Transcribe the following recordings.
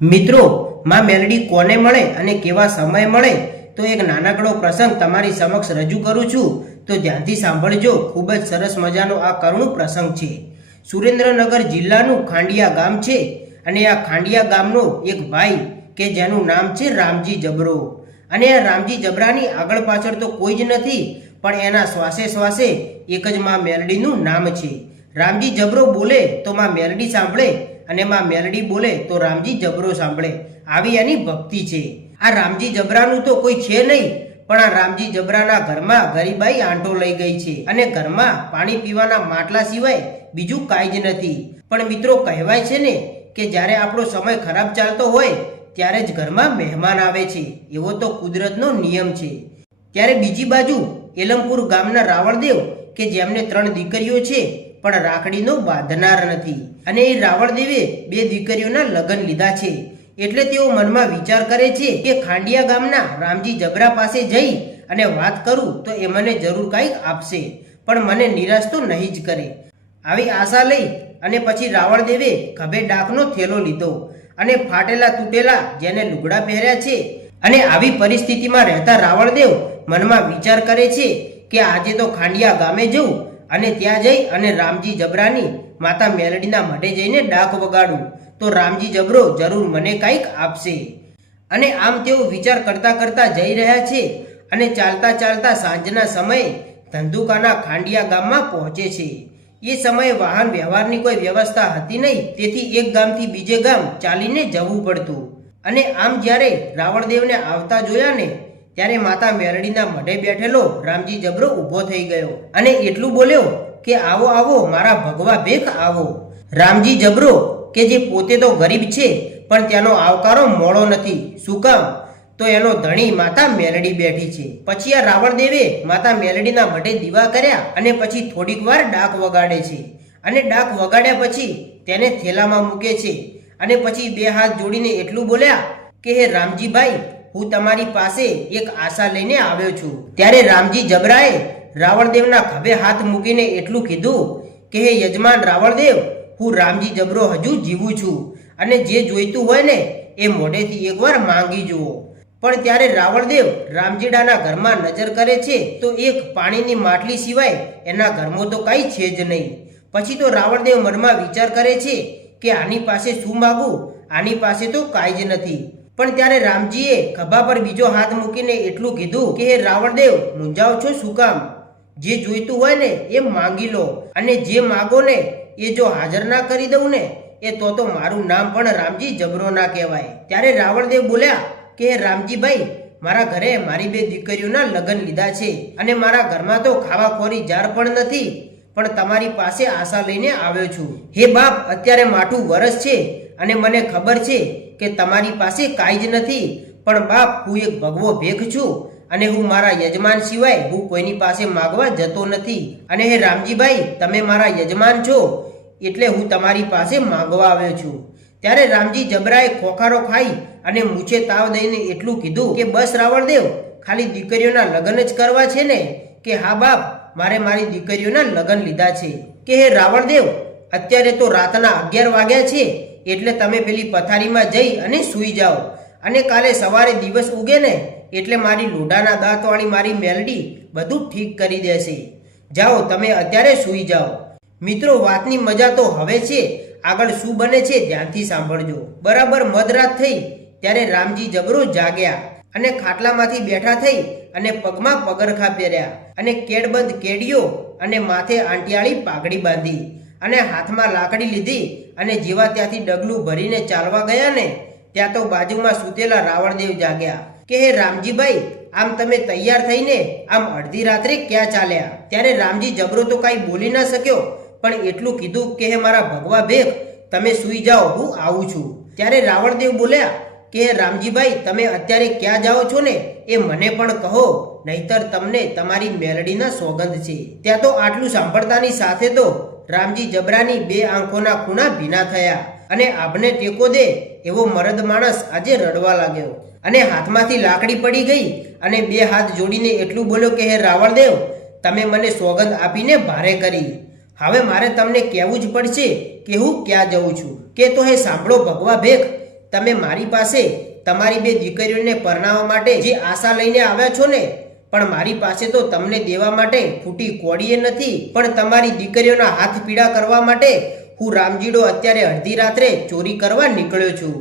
મિત્રો, માં મેલડી કોને મળે અને કેવા સમય મળે? તો એક નાનકડો પ્રસંગ તમારી સમક્ષ રજૂ કરું છું. તો ધ્યાનથી સાંભળજો, ખૂબ જ સરસ મજાનો આ કરુણ પ્રસંગ છે. સુરેન્દ્રનગર જિલ્લાનું ખાંડિયા ગામ છે અને આ ખાંડિયા ગામનો એક ભાઈ કે જેનું નામ છે રામજી જબરો. અને આ રામજી જબરાની આગળ પાછળ તો કોઈ જ નથી, પણ એના શ્વાસે શ્વાસે એક જ માં મેલડીનું નામ છે. રામજી જબરો બોલે તો માં મેલડી સાંભળે અને માં મેલડી બોલે, તો રામજી જબરો સાંભળે, આવી એની ભક્તિ છે. આ રામજી જબરાનું તો કોઈ છે નહીં, પણ આ રામજી જબરાના ઘરમાં ગરીબાઈ આંટો લઈ ગઈ છે અને ઘરમાં પાણી પીવાના માટલા સિવાય બીજું કાંઈ જ નથી. પણ મિત્રો, કહેવાય છે ને કે જ્યારે આપણો સમય ખરાબ ચાલતો હોય, ત્યારે જ ઘરમાં મહેમાન આવે છે. એવો તો કુદરતનો નિયમ છે. ત્યારે બીજી બાજુ એલમપુર ગામના રાવણદેવ કે જેમને ત્રણ દીકરીઓ છે પણ રાખડીનો બાંધનાર નથી. અને એ રાવણદેવે બે દીકરીઓના લગ્ન લીધા છે. એટલે તેઓ મનમાં વિચાર કરે છે કે ખાંડિયા ગામના રામજી જબરા પાસે જઈ અને વાત કરું તો એ મને જરૂર કાંઈક આપશે. પણ મને નિરાશ તો નહીં જ કરે. આવી આશા લઈ અને પછી રાવણદેવે ખભે ડાકનો થેલો લીધો અને ફાટેલા તૂટેલા જેને લુગડા પહેર્યા છે અને આવી પરિસ્થિતિમાં રહેતા રાવણદેવ મનમાં વિચાર કરે છે કે આજે તો ખાંડિયા ગામે જવું અને ત્યાં જઈ અને રામજી જબરાની માતા મેલડીના મઢે જઈને ડાક વગાડું તો રામજી જબરો, જરૂર મને કંઈક આપશે. અને આમ તેઓ વિચાર કરતા કરતા જઈ રહ્યા છે અને ચાલતા ચાલતા સાંજના સમયે ધંધુકાના ખાંડિયા ગામમાં પહોંચે છે. એ સમયે વાહન વ્યવહારની કોઈ વ્યવસ્થા હતી નહીં, તેથી એક ગામથી બીજે ગામ ચાલીને જવું પડતું. અને આમ જ્યારે રાવણદેવને આવતા જોયા ને ત્યારે માતા મેરડીના મઢે બેઠેલો રામજી જબરો ઊભો થઈ ગયો અને એટલું બોલ્યો કે, આવો આવો, મારા ભગવા ભેખ આવો. રામજી જબરો કે, જે પોતે તો ગરીબ છે, પણ તેનો આવકારો મોડો નથી. શું કામ? તો એનો ધણી માતા મેલડી બેઠી છે. પછી આ રાવણ દેવે માતા મેલડીના મઢે દીવા કર્યા અને પછી થોડીક વાર ડાક વગાડે છે. અને ડાક વગાડ્યા પછી તેને થેલામાં મૂકે છે. અને પછી બે હાથ જોડીને એટલું બોલ્યા કે, હે રામજીભાઈ હું તમારી પાસે એક આશા લઈને આવ્યો છું. ત્યારે રામજી જબરાએ રાવણદેવના ખભે હાથ મૂકીને એટલું કીધું કે, હે યજમાન રાવણદેવ, હું રામજી જબરો હજુ જીવું છું અને જે જોઈતું હોય ને એ મોઢેથી એકવાર માંગી જુઓ. પણ ત્યારે રાવણદેવ રામજીડાના ઘરમાં નજર કરે છે તો એક પાણીની માટલી સિવાય એના ઘરમાં તો કાંઈ છે જ નહીં. પછી તો રાવણદેવ મનમાં વિચાર કરે છે કે, આની પાસે શું માગું? આની પાસે તો કાંઈ જ નથી. પણ ત્યારે રામજીએ ખભા પર બીજો હાથ મૂકીને એટલું કીધું કે, હે રાવણદેવ મૂંઝાવ છો શું કામ? જે જોઈતું હોય ને, એ માંગી લો. અને જે માગો ને, એ જો હાજર ના કરી દઉં ને, એ તો તો મારું નામ પણ રામજી જબરો ના કહેવાય. ત્યારે રાવણદેવ બોલ્યા કે, હે રામજીભાઈ, મારા ઘરે મારી બે દીકરીઓના લગ્ન લીધા છે અને મારા ઘરમાં તો ખાવાખોરી જાર પણ નથી, પણ તમારી પાસે આશા લઈને આવ્યો છું. હે બાપ, અત્યારે માઠું વરસ છે અને મને ખબર છે કે તમારી પાસે કાંઈ જ નથી, પણ બાપ, હું એક ભગવો ભેખ છું અને હું મારા યજમાન સિવાય હું કોઈની પાસે માગવા જતો નથી. અને હે રામજીભાઈ, તમે મારા યજમાન છો, એટલે હું તમારી પાસે માંગવા આવ્યો છું. ત્યારે રામજી જબરાએ ખોખારો ખાઈ અને મૂછે તાવ દઈને એટલું કીધું કે, બસ રાવણદેવ, ખાલી દીકરીઓના લગ્ન જ કરવા છે ને? કે હા બાપ, મારે મારી દીકરીઓના લગ્ન લીધા છે. કે હે રાવણદેવ, અત્યારે તો રાતના અગિયાર વાગ્યા છે એટલે તમે પેલી પથારીમાં જઈ અને સૂઈ જાઓ. અને કાલે સવારે દિવસ ઉગે ને એટલે મારી લોઢાના દાંતવાળી મારી મેલડી બધું ઠીક કરી દેશે. જાઓ, તમે અત્યારે સૂઈ જાઓ. મિત્રો, વાતની મજા તો હવે છે. આગળ શું બને છે ધ્યાનથી સાંભળજો. બરાબર મધરાત થઈ ત્યારે રામજી જબરો જાગ્યા અને ખાટલામાંથી બેઠા થઈ અને પગમાં પગરખા પહેર્યા અને કેડબંધ કેડીઓ અને માથે આંટિયાળી પાઘડી બાંધી. અને હાથમાં લાકડી લીધી અને જેવા ત્યાંથી ડગલું ભરીને ચાલવા ગયા ને ત્યાં તો બાજુમાં સૂતેલા રાવણદેવ જાગ્યા. કે હે રામજીભાઈ, આમ તમે તૈયાર થઈને આમ અડધી રાત્રે ક્યાં ચાલ્યા? ત્યારે રામજી જબરો તો કાંઈ બોલી ના શક્યો, પણ એટલું કીધું કે હે મારા ભગવા ભેખ તમે સૂઈ જાઓ, હું આવું છું. ત્યારે રાવણદેવ બોલ્યા, કે રામજીભાઈ, તમે અત્યારે ક્યાં જાઓ છો ને? એ મને પણ કહો. નહીતર તમને તમારી મેલડીના સોગંદ છે. ત્યાં તો આટલું સાંભળતાની સાથે તો રામજી જબરાની બે આંખોના ખૂણા ભીના થયા અને આભને ટેકો દે એવો મરદ માણસ આજે રડવા લાગ્યો. અને હાથમાંથી લાકડી પડી ગઈ અને બે હાથ જોડીને એટલું બોલ્યો કે, હે રાવણદેવ, તમે મને સોગંદ આપીને ભારે કરી. હવે મારે તમને કહેવું જ પડશે કે હું ક્યાં જઉં છું. કે તો હે, સાંભળો ભગવા ભેખ, તમે મારી પાસે તમારી બે દીકરીઓને પરણાવવા માટે જે આશા લઈને આવ્યા છો ને પણ મારી પાસે તો તમને દેવા માટે ફૂટી કોડીએ નથી, પણ તમારી દીકરીઓના હાથ પીડા કરવા માટે હું રામજીડો અત્યારે અડધી રાત્રે ચોરી કરવા નીકળ્યો છું.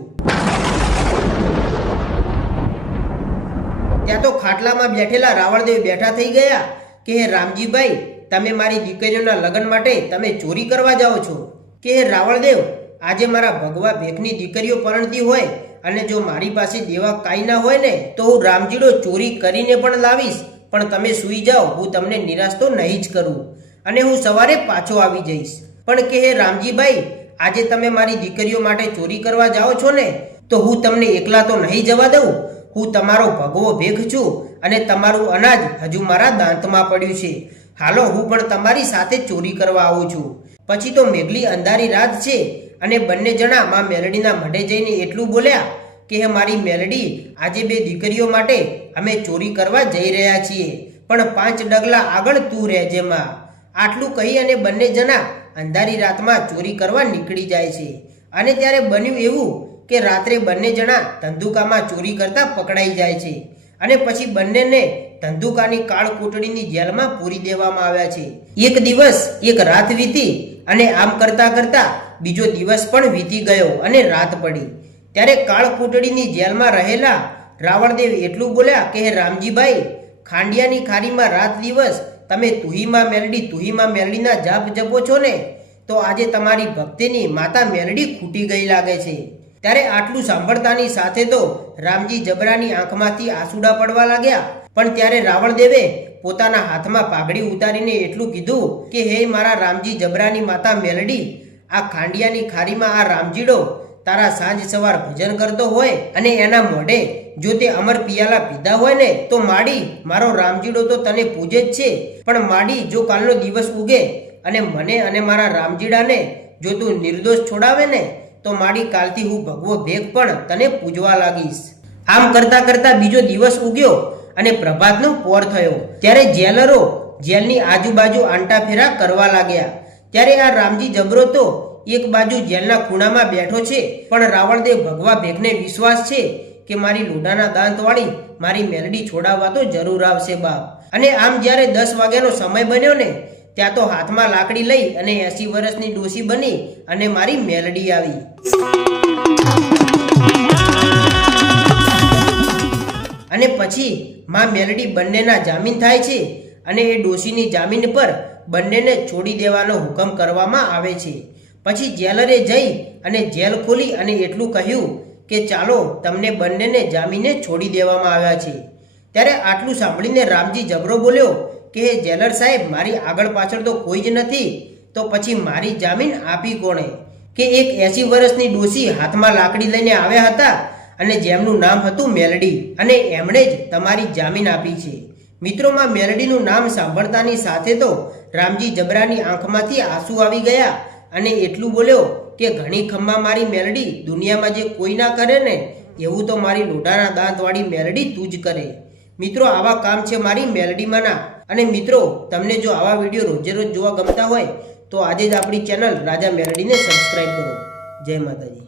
ત્યાં તો ખાટલામાં બેઠેલા રાવણદેવ બેઠા થઈ ગયા કે હે રામજીભાઈ, તમે મારી દીકરીઓના લગ્ન માટે તમે ચોરી કરવા જાઓ છો? કે હે રાવણદેવ, આજે મારા ભગવા ભેખની દીકરીઓ પરણતી હોય અને જો મારી પાસે દેવા કાંઈ ના હોય ને, તો હું રામજીડો ચોરી કરીને પણ લાવીશ. પણ તમે સૂઈ જાઓ, હું તમને નિરાશ તો નહીં જ કરું. અને હું સવારે પાછો આવી જઈશ. પણ કે હે રામજીભાઈ, આજે તમે મારી દીકરીઓ માટે ચોરી કરવા જાઓ છો ને, તો હું તમને એકલા તો નહીં જવા દઉં. હું તમારો ભગવો ભેખ છું અને તમારું અનાજ હજુ મારા દાંતમાં પડ્યું છે. હાલો, હું પણ તમારી સાથે ચોરી કરવા આવું છું. પછી તો મેઘલી અંધારી રાત છે. અને બંને જણા માં મેલડીના મઢે જઈને એટલું બોલ્યા કે, હે મારી મેલડી, આજે બે દીકરીઓ માટે અમે ચોરી કરવા જઈ રહ્યા છીએ, પણ પાંચ ડગલા આગળ તું રહેજે માં. આટલું કહી અને બંને જણા અંધારી રાતમાં ચોરી કરવા નીકળી જાય છે. અને ત્યારે બન્યું એવું કે, રાત્રે બંને જણા ધંધુકામાં ચોરી કરતા પકડાઈ જાય છે અને પછી બંનેને ધંધુકાની કાળ કોટડીની જેલમાં પૂરી દેવામાં આવ્યા છે. એક દિવસ એક રાત વીતી અને આમ કરતા કરતા બીજો દિવસ પણ વીતી ગયો અને રાત પડી. ત્યારે કાળકુટડીની જેલમાં રહેલા રાવણદેવ એટલું બોલ્યા કે, હે રામજીભાઈ, ખાંડિયાની ખારીમાં રાત દિવસ તમે તુહીમાં મેલડી તુહીમાં મેલડીના જાપ જપો છો ને, તો આજે તમારી ભક્તિની માતા મેલડી ખૂટી ગઈ લાગે છે. ત્યારે આટલું સાંભળતાની સાથે તો રામજી જબરાની આંખમાંથી આંસુડા પડવા લાગ્યા. પણ ત્યારે રાવણદેવે પોતાના હાથમાં પાઘડી ઉતારીને એટલું કીધું કે, હે મારા રામજી જબરાની માતા મેલડી આ ખાંડિયાની ખારીમાં આ રામજીડો તારા સાંજ સવાર ભજન કરતો હોય અને એના મોઢે જો તે અમર પિયાલા પીધા હોય ને, તો માડી, મારો રામજીડો તો તને પૂજે જ છે. પણ માડી, જો કાલનો દિવસ ઉગે અને મને અને મારા રામજીડાને જો તું નિર્દોષ છોડાવે ને, તો માડી કાલથી હું ભગવો ભેગ પણ તને પૂજવા લાગીશ. આમ કરતા કરતા બીજો દિવસ ઉગ્યો અને પ્રભાતનો પોર થયો. ત્યારે જેલરો જેલની આજુબાજુ આંટા ફેરા કરવા લાગ્યા. ત્યારે આ રામજી જબરો તો એક બાજુ જેલના ખૂણામાં બેઠો છે, પણ રાવણદેવ ભગવા ભેગને વિશ્વાસ છે કે મારી લોઢાના દાંતવાળી મારી મેલડી છોડાવવા તો જરૂર આવશે બાપ. અને આમ જ્યારે દસ વાગ્યાનો સમય બન્યો ને, ત્યાં તો હાથમાં લાકડી લઈ અને એસી વર્ષની ડોસી બની અને મારી મેલડી આવી. અને પછી માં મેલડી બંનેના જામીન થાય છે અને એ ડોશીની જામીન પર બંનેને છોડી દેવાનો હુકમ કરવામાં આવે છે. પછી જેલરે જઈ અને જેલ ખોલી અને એટલું કહ્યું કે ચાલો તમને બંનેને જામીને છોડી દેવામાં આવ્યા છે. ત્યારે આટલું સાંભળીને રામજી જબરો બોલ્યો કે, જેલર સાહેબ, મારી આગળ પાછળ તો કોઈ જ નથી, તો પછી મારી જામીન આપી કોણે? કે એક એસી વર્ષની ડોસી હાથમાં લાકડી લઈને આવ્યા હતા અને જેમનું નામ હતું મેલડી અને એમણે જ તમારી જામીન આપી છે. મિત્રોમાં મેલડીનું નામ સાંભળતાની સાથે તો રામજી જબરાની આંખમાંથી આંસુ આવી ગયા અને એટલું બોલ્યો કે ઘણી ખમ્મા મારી મેલડી દુનિયામાં જે કોઈ ના કરે ને, એવું તો મારી લોઢાના દાંતવાળી મેલડી તું જ કરે. મિત્રો, આવા કામ છે મારી મેલડીમાંના અને મિત્રો, તમને જો આવા વીડિયો રોજે રોજ જોવા ગમતા હોય, તો આજે જ આપણી ચેનલ રાજા મેલડીને સબસ્ક્રાઈબ કરો. જય માતાજી.